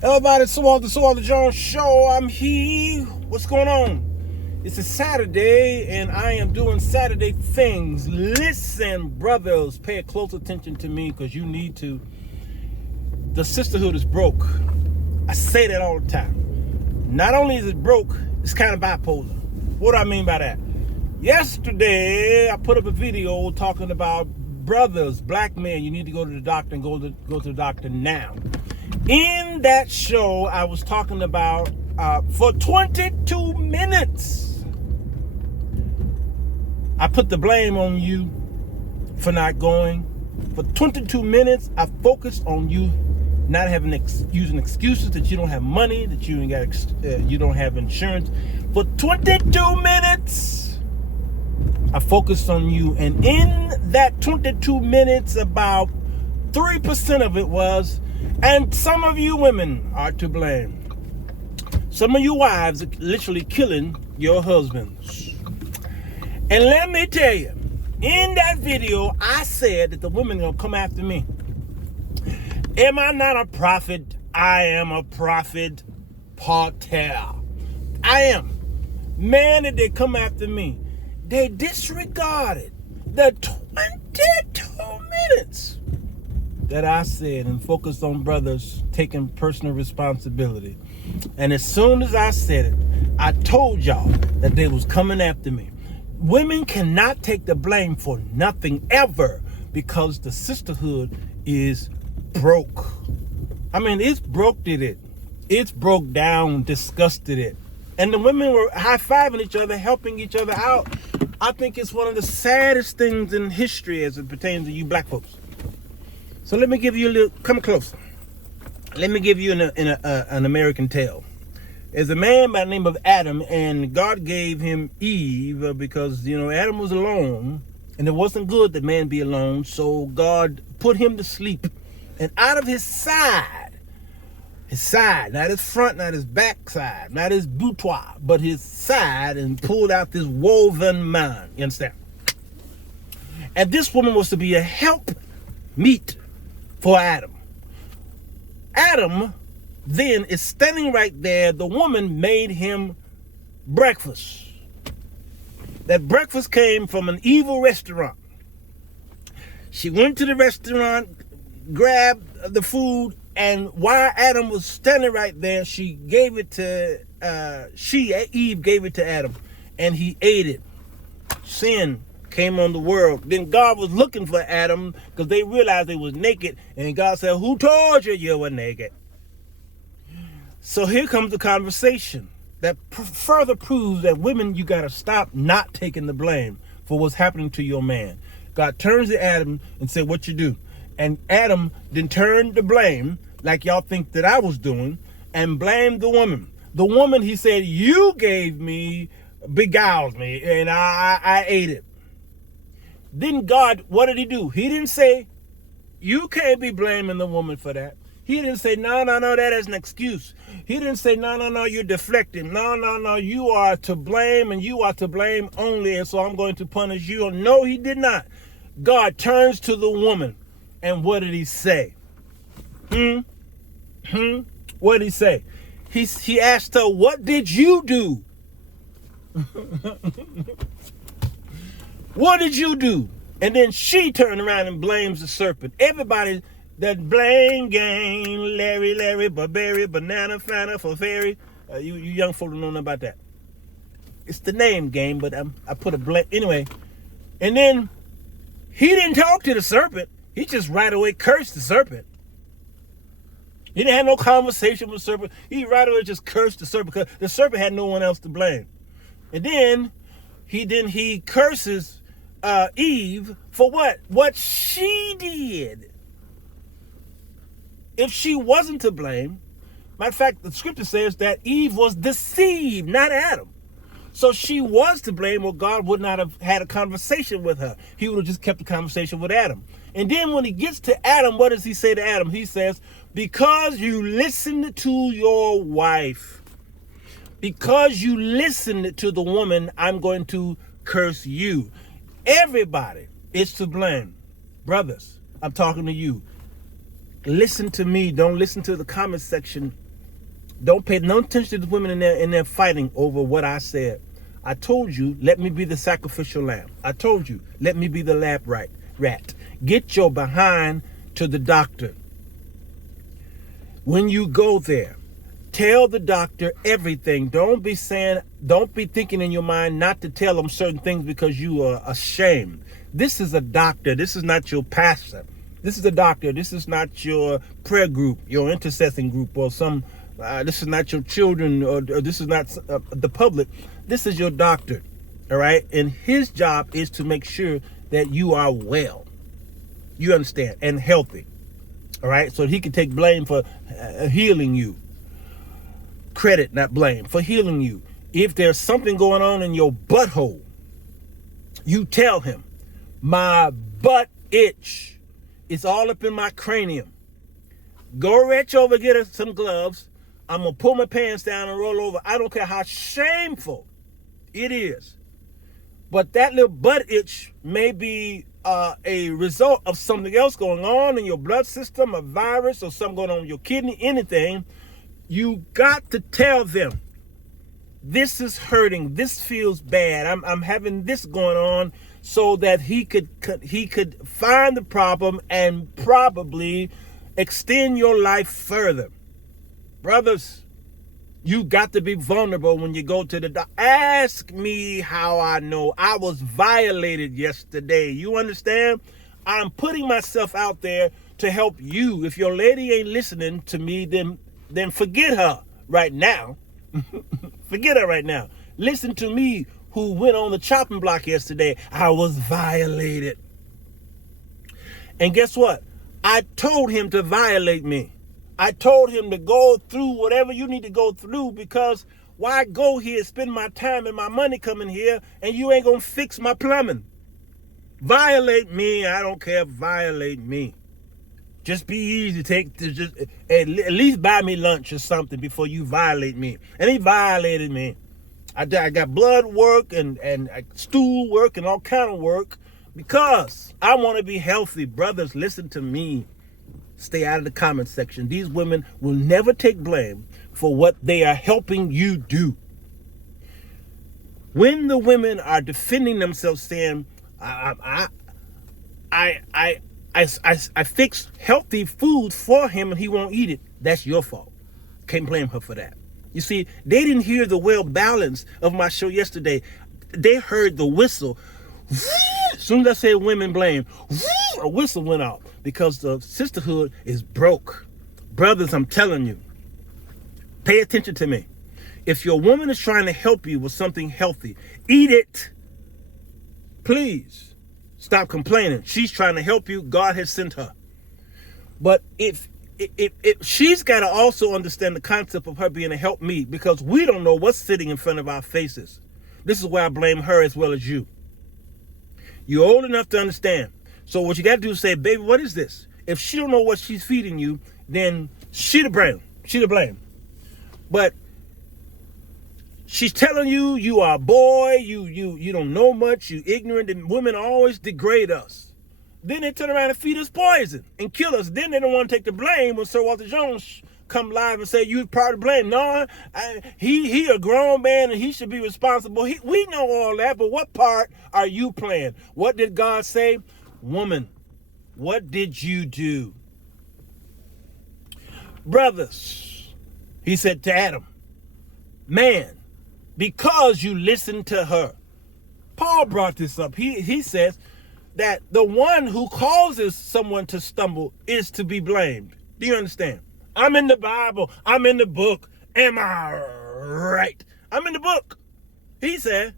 Everybody, the Jones Show. I'm here. What's going on? It's a Saturday, and I am doing Saturday things. Listen, brothers, pay close attention to me because you need to. The sisterhood is broke. I say that all the time. Not only is it broke, it's kind of bipolar. What do I mean by that? Yesterday, I put up a video talking about brothers, black men. You need to go to the doctor and go to the doctor now. In that show, I was talking about for 22 minutes, I put the blame on you for not going. For 22 minutes, I focused on you not having using excuses that you don't have money, that you don't have insurance. For 22 minutes, I focused on you, and in that 22 minutes, about 3% of it was, and some of you women are to blame. Some of you wives are literally killing your husbands. And let me tell you, in that video, I said that the women are going to come after me. Am I not a prophet? I am a prophet, Pater. I am. Man, did they come after me. They disregarded the 22 minutes that I said and focused on brothers taking personal responsibility. And as soon as I said it, I told y'all that they was coming after me. Women cannot take the blame for nothing ever because the sisterhood is broke. I mean, it's broke did it. It's broke down, disgusted it. And the women were high-fiving each other, helping each other out. I think it's one of the saddest things in history as it pertains to you black folks. So let me give you a little, come close. Let me give you an American tale. There's a man by the name of Adam, and God gave him Eve because, Adam was alone, and it wasn't good that man be alone, so God put him to sleep. And out of his side, not his front, not his back side, not his boudoir, but his side, and pulled out this woven man. You understand? And this woman was to be a help meet for Adam. Adam then is standing right there. The woman made him breakfast. That breakfast came from an evil restaurant. She went to the restaurant, grabbed the food, and while Adam was standing right there, Eve gave it to Adam, and he ate it. Sin came on the world. Then God was looking for Adam because they realized they was naked, and God said, "Who told you were naked?" So here comes the conversation that further proves that women, you got to stop not taking the blame for what's happening to your man. God turns to Adam and said, "What you do?" And Adam then turned the blame, like y'all think that I was doing, and blamed the woman. The woman, he said, "You gave me, beguiled me, and I ate it." Then God, what did he do? He didn't say, "You can't be blaming the woman for that." He didn't say, no, that is an excuse. He didn't say, no, you're deflecting. No, you are to blame, and you are to blame only, and so I'm going to punish you. No, he did not. God turns to the woman, and what did he say? What did he say? He asked her, "What did you do?" What did you do? And then she turned around and blames the serpent. Everybody, that blame game, Larry, Burberry, Banana, Fanta, for fairy. You young folk don't know nothing about that. It's the name game, but I put a blame. Anyway, and then he didn't talk to the serpent. He just right away cursed the serpent. He didn't have no conversation with the serpent. He right away just cursed the serpent because the serpent had no one else to blame. And then he curses Eve for what? What she did. If she wasn't to blame, matter of fact, the scripture says that Eve was deceived, not Adam. So she was to blame, or God would not have had a conversation with her. He would have just kept the conversation with Adam. And then when he gets to Adam, what does he say to Adam? He says, "Because you listened to your wife, because you listened to the woman, I'm going to curse you." Everybody is to blame. Brothers, I'm talking to you. Listen to me. Don't listen to the comment section Don't pay no attention to the women in there fighting over what I said. I told you, let me be the sacrificial lamb. I told you, let me be the lab rat. Get your behind to the doctor. When you go there, tell the doctor everything. Don't be thinking in your mind not to tell them certain things because you are ashamed. This is a doctor. This is not your pastor. This is a doctor. This is not your prayer group, your intercessing group, or this is not your children, or this is not the public. This is your doctor, all right? And his job is to make sure that you are well. You understand? And healthy, all right? So he can take blame for healing you. Credit, not blame, for healing you. If there's something going on in your butthole, you tell him, my butt itch. It's all up in my cranium. Go reach over, get her some gloves. I'm going to pull my pants down and roll over. I don't care how shameful it is. But that little butt itch may be a result of something else going on in your blood system, a virus, or something going on with your kidney, anything. You got to tell them, this is hurting. This feels bad. I'm having this going on, so that he could find the problem and probably extend your life further. Brothers, you got to be vulnerable when you go to the doctor. Ask me how I know. I was violated yesterday. You understand? I'm putting myself out there to help you. If your lady ain't listening to me, then forget her right now. Forget her right now. Listen to me, who went on the chopping block yesterday. I was violated. And guess what? I told him to violate me. I told him to go through whatever you need to go through, because why go here, spend my time and my money coming here, and you ain't going to fix my plumbing? Violate me. I don't care. Violate me. Just be easy. Just at least buy me lunch or something before you violate me. And he violated me. I got blood work and stool work and all kind of work because I want to be healthy. Brothers, listen to me. Stay out of the comment section. These women will never take blame for what they are helping you do. When the women are defending themselves, saying, I fix healthy food for him and he won't eat it, that's your fault. Can't blame her for that. You see, they didn't hear the well balance of my show yesterday. They heard the whistle. As soon as I said women blame, a whistle went out, because the sisterhood is broke. Brothers, I'm telling you, pay attention to me. If your woman is trying to help you with something healthy, eat it. Please stop complaining. She's trying to help you. God has sent her. But if she's got to also understand the concept of her being a help me, because we don't know what's sitting in front of our faces. This is why I blame her as well as you. You're old enough to understand. So what you got to do is say, baby, what is this? If she don't know what she's feeding you, then she to blame. She to blame. But she's telling you you are a boy, you don't know much, you ignorant, and women always degrade us. Then they turn around and feed us poison and kill us. Then they don't want to take the blame when Sir Walter Jones come live and say you part of the blame. No, he a grown man and he should be responsible. We know all that, but what part are you playing? What did God say? Woman, what did you do? Brothers, he said to Adam, man, because you listened to her. Paul brought this up. He says that the one who causes someone to stumble is to be blamed. Do you understand? I'm in the Bible. I'm in the book. Am I right? I'm in the book. He said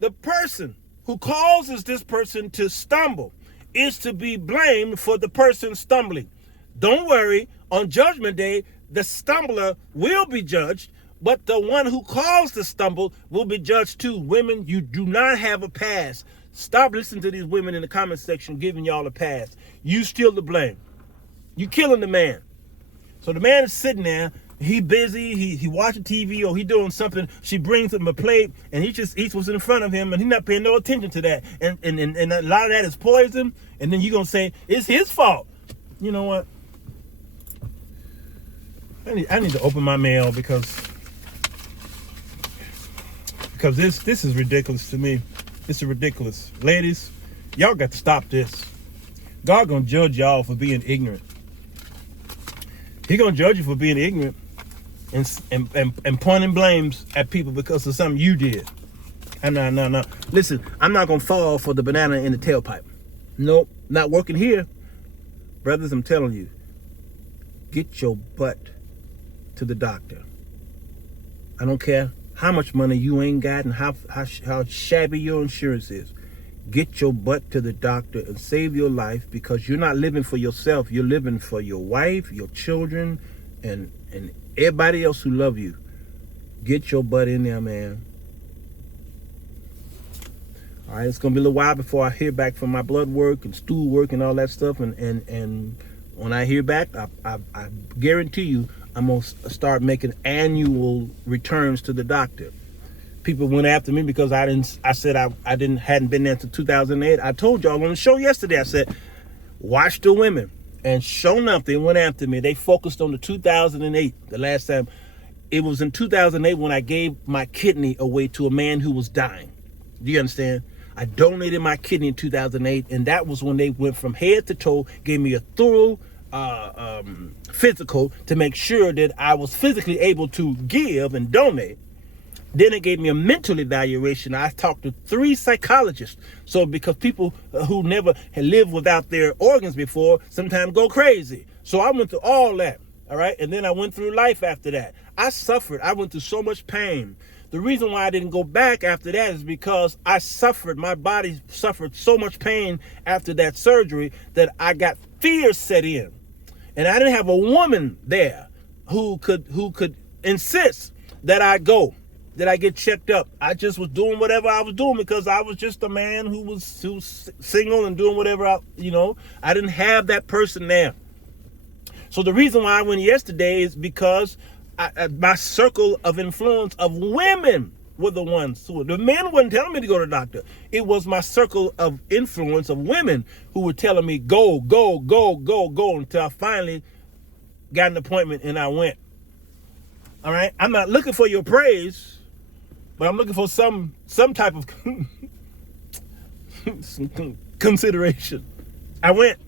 the person who causes this person to stumble is to be blamed for the person stumbling. Don't worry. On Judgment Day, the stumbler will be judged, but the one who caused the stumble will be judged too. Women, you do not have a pass. Stop listening to these women in the comment section giving y'all a pass. You still to blame. You killing the man. So the man is sitting there, he busy, he watching TV or he doing something. She brings him a plate and he just eats what's in front of him and he's not paying no attention to that. And a lot of that is poison. And then you're going to say, it's his fault. You know what? I need to open my mail because this is ridiculous to me. This is ridiculous. Ladies, y'all got to stop this. God gonna judge y'all for being ignorant. He gonna judge you for being ignorant and pointing blames at people because of something you did. No. Listen, I'm not gonna fall for the banana in the tailpipe. Nope, not working here. Brothers, I'm telling you, get your butt to the doctor. I don't care how much money you ain't got and how shabby your insurance is. Get your butt to the doctor and save your life, because you're not living for yourself. You're living for your wife, your children, and everybody else who love you. Get your butt in there, man. All right, it's gonna be a little while before I hear back from my blood work and stool work and all that stuff. And when I hear back, I guarantee you, I'm gonna start making annual returns to the doctor. People went after me because I said I hadn't been there since 2008. I told y'all on the show yesterday, I said, watch the women. And sure enough, they went after me. They focused on the 2008, the last time. It was in 2008 when I gave my kidney away to a man who was dying. Do you understand? I donated my kidney in 2008, and that was when they went from head to toe, gave me a thorough physical to make sure that I was physically able to give and donate. Then it gave me a mental evaluation. I talked to 3 psychologists. So because people who never had lived without their organs before sometimes go crazy. So I went through all that, all right? And then I went through life after that. I suffered. I went through so much pain. The reason why I didn't go back after that is because I suffered. My body suffered so much pain after that surgery that I got fear set in. And I didn't have a woman there who could insist that I go, that I get checked up. I just was doing whatever I was doing because I was just a man who was single and doing whatever I didn't have that person there. So the reason why I went yesterday is because my circle of influence of women were the ones who, the men wasn't telling me to go to the doctor. It was my circle of influence of women who were telling me go until I finally got an appointment and I went. All right, I'm not looking for your praise, but I'm looking for some type of consideration. I went,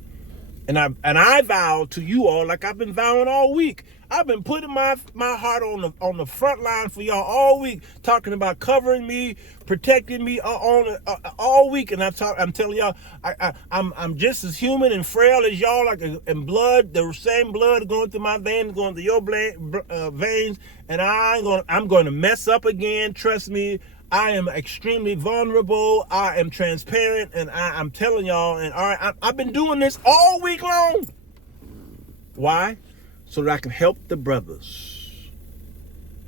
and I vowed to you all, like I've been vowing all week. I've been putting my heart on the front line for y'all all week, talking about covering me, protecting me all week. And I'm telling y'all, I'm just as human and frail as y'all, and blood, the same blood going through my veins, going through your veins. And I'm going to mess up again. Trust me. I am extremely vulnerable. I am transparent, and I'm telling y'all. And all right, I've been doing this all week long. Why? So that I can help the brothers.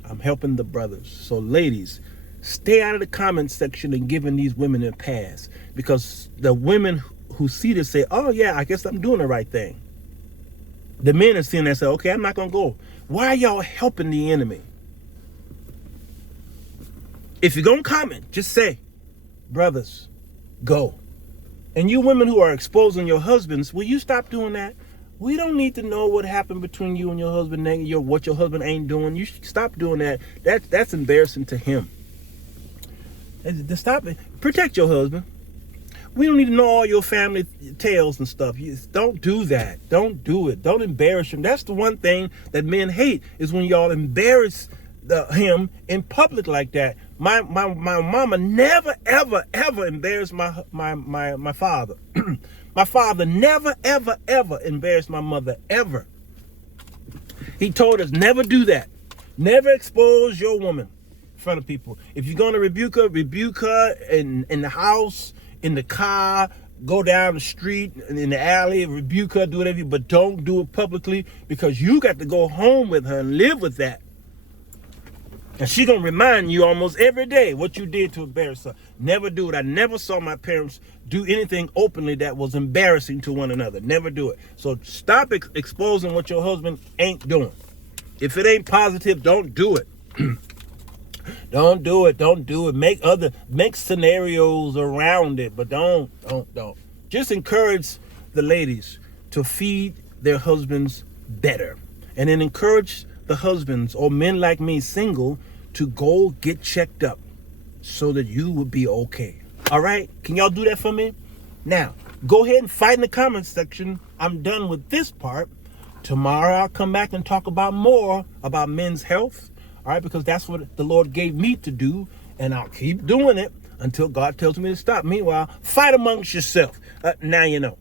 I'm helping the brothers. So ladies, stay out of the comment section and giving these women a pass, because the women who see this say, oh yeah, I guess I'm doing the right thing. The men are seeing that and say, okay, I'm not gonna go. Why are y'all helping the enemy? If you're gonna comment, just say, brothers, go. And you women who are exposing your husbands, will you stop doing that? We don't need to know what happened between you and your husband, what your husband ain't doing. You should stop doing that. That's embarrassing to him. Stop it. Protect your husband. We don't need to know all your family tales and stuff. Don't do that. Don't do it. Don't embarrass him. That's the one thing that men hate, is when y'all embarrass him in public like that. My mama never ever embarrassed my father. My father never ever embarrassed my mother, ever. He told us never do that. Never expose your woman in front of people. If you're gonna rebuke her in the house, in the car, go down the street, in the alley, rebuke her, do whatever, but don't do it publicly, because you got to go home with her and live with that. And she gonna remind you almost every day what you did to embarrass her. Never do it. I never saw my parents do anything openly that was embarrassing to one another. Never do it. So stop exposing what your husband ain't doing. If it ain't positive, don't do it. Don't do it. Don't do it. Make scenarios around it, but don't. Just encourage the ladies to feed their husbands better, and then encourage the husbands or men like me, single, to go get checked up so that you will be okay. All right? Can y'all do that for me? Now, go ahead and fight in the comments section. I'm done with this part. Tomorrow I'll come back and talk about more about men's health. All right? Because that's what the Lord gave me to do. And I'll keep doing it until God tells me to stop. Meanwhile, fight amongst yourself. Now you know.